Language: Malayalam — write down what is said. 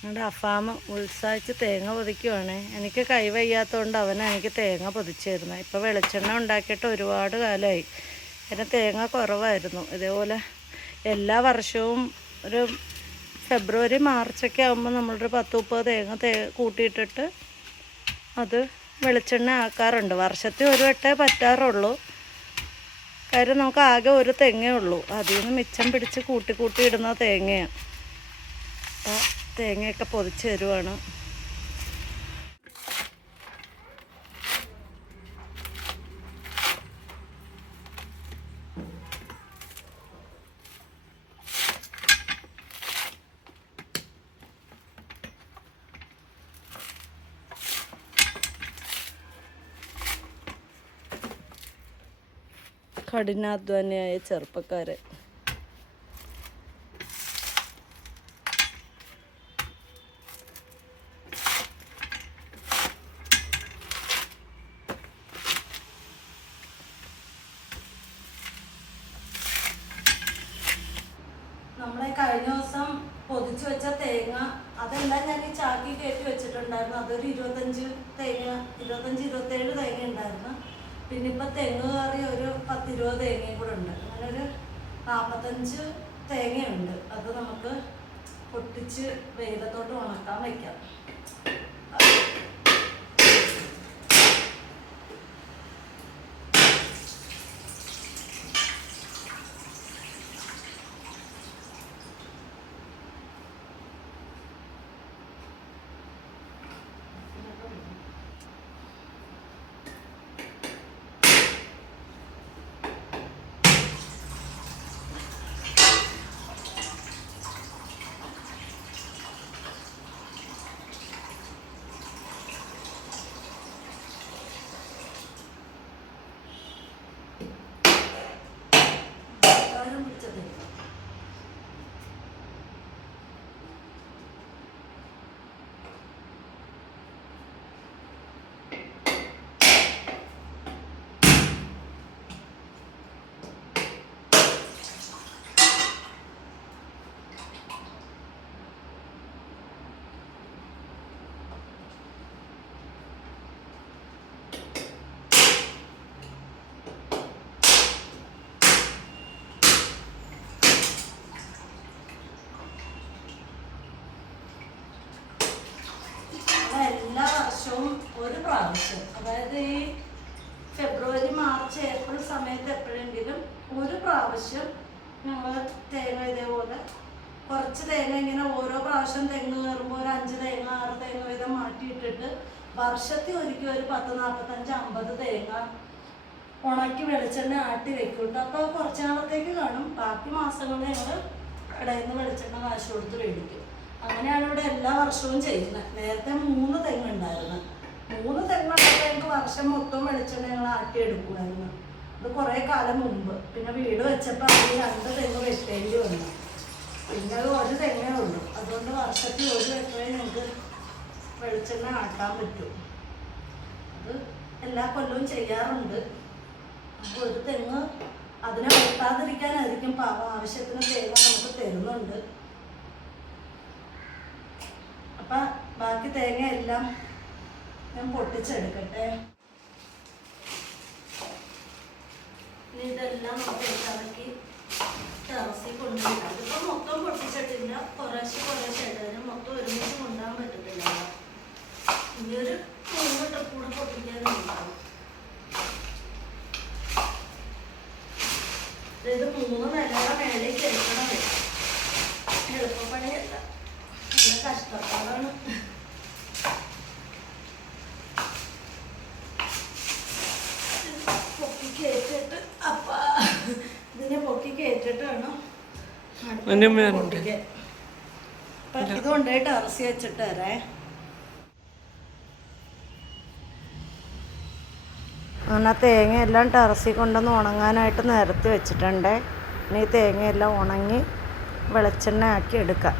ഞങ്ങളുടെ അഫാമ ഉത്സാഹിച്ച് തേങ്ങ പൊതിക്കുവാണ്. എനിക്ക് കൈ വയ്യാത്തതുകൊണ്ട് അവനാണ് എനിക്ക് തേങ്ങ പൊതിച്ച് തരുന്നത്. ഇപ്പോൾ വെളിച്ചെണ്ണ ഉണ്ടാക്കിയിട്ട് ഒരുപാട് കാലമായി. അതിന് തേങ്ങ കുറവായിരുന്നു. ഇതേപോലെ എല്ലാ വർഷവും ഒരു ഫെബ്രുവരി മാർച്ചൊക്കെ ആകുമ്പോൾ നമ്മളൊരു 10-30 തേങ്ങ കൂട്ടിയിട്ടിട്ട് അത് വെളിച്ചെണ്ണ ആക്കാറുണ്ട്. വർഷത്തിൽ ഒരു വട്ടേ പറ്റാറുള്ളൂ. കാര്യം നമുക്ക് ആകെ ഒരു തെങ്ങേ ഉള്ളൂ. അതിൽ നിന്ന് മിച്ചം പിടിച്ച് കൂട്ടി ഇടുന്ന തേങ്ങയാണ്. അപ്പോൾ തേങ്ങയൊക്കെ പൊതിച്ച് തരുവാണ്. കഠിനാധ്വാനിയായ ചെറുപ്പക്കാരെ നമ്മളെ കഴിഞ്ഞ ദിവസം പൊതിച്ചു വെച്ച തേങ്ങ അതെല്ലാം ഞാൻ ഈ ചാക്കി കയറ്റി വെച്ചിട്ടുണ്ടായിരുന്നു. അതൊരു 25-27 തേങ്ങ ഉണ്ടായിരുന്നു. പിന്നെ ഇപ്പം തെങ്ങ് കയറി ഒരു 10-20 തേങ്ങയും കൂടെ ഉണ്ട്. അങ്ങനെ ഒരു 45 തേങ്ങയുണ്ട്. അത് നമുക്ക് പൊട്ടിച്ച് വെയിലത്തോട്ട് ഉണക്കാൻ വയ്ക്കാം. എല്ലാ വർഷവും ഒരു പ്രാവശ്യം, അതായത് ഈ ഫെബ്രുവരി മാർച്ച് ഏപ്രിൽ സമയത്ത് എപ്പോഴെങ്കിലും ഒരു പ്രാവശ്യം ഞങ്ങൾ തേങ്ങ ഇതേപോലെ കുറച്ച് തേങ്ങ ഇങ്ങനെ ഓരോ പ്രാവശ്യം തെങ്ങ് കയറുമ്പോൾ ഒരു 5 തേങ്ങ 6 തേങ്ങ വീതം മാറ്റിയിട്ടിട്ട് വർഷത്തിൽ ഒരിക്കൽ ഒരു 10-45-50 തേങ്ങ ഉണക്കി വെളിച്ചെണ്ണ ആട്ടി വെക്കും. അപ്പോൾ കുറച്ച് നാളത്തേക്ക് കാണും. ബാക്കി മാസങ്ങളിൽ ഞങ്ങൾ ഇടയിൽ നിന്ന് വെളിച്ചെണ്ണ കാശ് കൊടുത്ത് മേടിക്കും. അങ്ങനെയാണ് ഇവിടെ എല്ലാ വർഷവും ചെയ്യുന്നത്. നേരത്തെ 3 തെങ്ങുണ്ടായിരുന്നു. 3 തെങ്ങുണ്ടാകുമ്പോൾ ഞങ്ങൾക്ക് വർഷം മൊത്തം വെളിച്ചെണ്ണ ഞങ്ങൾ ആട്ടിയെടുക്കുമായിരുന്നു. അത് കുറേ കാലം മുമ്പ്. പിന്നെ വീട് വെച്ചപ്പോൾ അതിൽ 2 തെങ്ങ് വെട്ടേണ്ടി വന്നു. പിന്നെ അത് 1 തെങ്ങേ ഉള്ളൂ. അതുകൊണ്ട് വർഷത്തിൽ ഒരു വെട്ടേ ഞങ്ങൾക്ക് വെളിച്ചെണ്ണ ആട്ടാൻ പറ്റും. അത് എല്ലാ കൊല്ലവും ചെയ്യാറുണ്ട്. അപ്പോൾ ഒരു തെങ്ങ് അതിനെ വെട്ടാതിരിക്കാനായിരിക്കും ആവശ്യത്തിന് തേങ്ങ നമുക്ക് തരുന്നുണ്ട്. അപ്പം ബാക്കി തേങ്ങ എല്ലാം ഞാൻ പൊട്ടിച്ചെടുക്കട്ടെ. ഇനി ഇതെല്ലാം നമുക്ക് ഇറക്കി ടെറസിൽ കൊണ്ടുപോയിട്ടാണ്. ഇതിപ്പോൾ മൊത്തം പൊട്ടിച്ചിട്ടില്ല, കുറേശ്ശെ ഇടാനും മൊത്തം ഒരുമിച്ച് കൊണ്ടുപോകാൻ പറ്റത്തില്ല. ഇനി ഒരു 3 ട്രിപ്പ് കൂടെ പൊട്ടിക്കാനുണ്ടാവും. ഇത് 3 നിലയുടെ മേലേക്ക് എടുക്കണം. എളുപ്പപ്പണിയല്ല, നല്ല കഷ്ടപ്പാടാണ്. പൊക്കി കയറ്റിട്ട് ഇതിനെ പൊക്കി കയറ്റിട്ട് വേണം പൊട്ടിക്കാൻ. അപ്പം ഇത് കൊണ്ടുപോയിട്ട് ടെറസിൽ വെച്ചിട്ട് തരേ. അങ്ങനെ തേങ്ങയെല്ലാം ടെറസിൽ കൊണ്ടുവന്ന് ഉണങ്ങാനായിട്ട് നിരത്തി വെച്ചിട്ടുണ്ട്. ഇനി തേങ്ങയെല്ലാം ഉണങ്ങി വെളിച്ചെണ്ണ ആക്കി എടുക്കാം.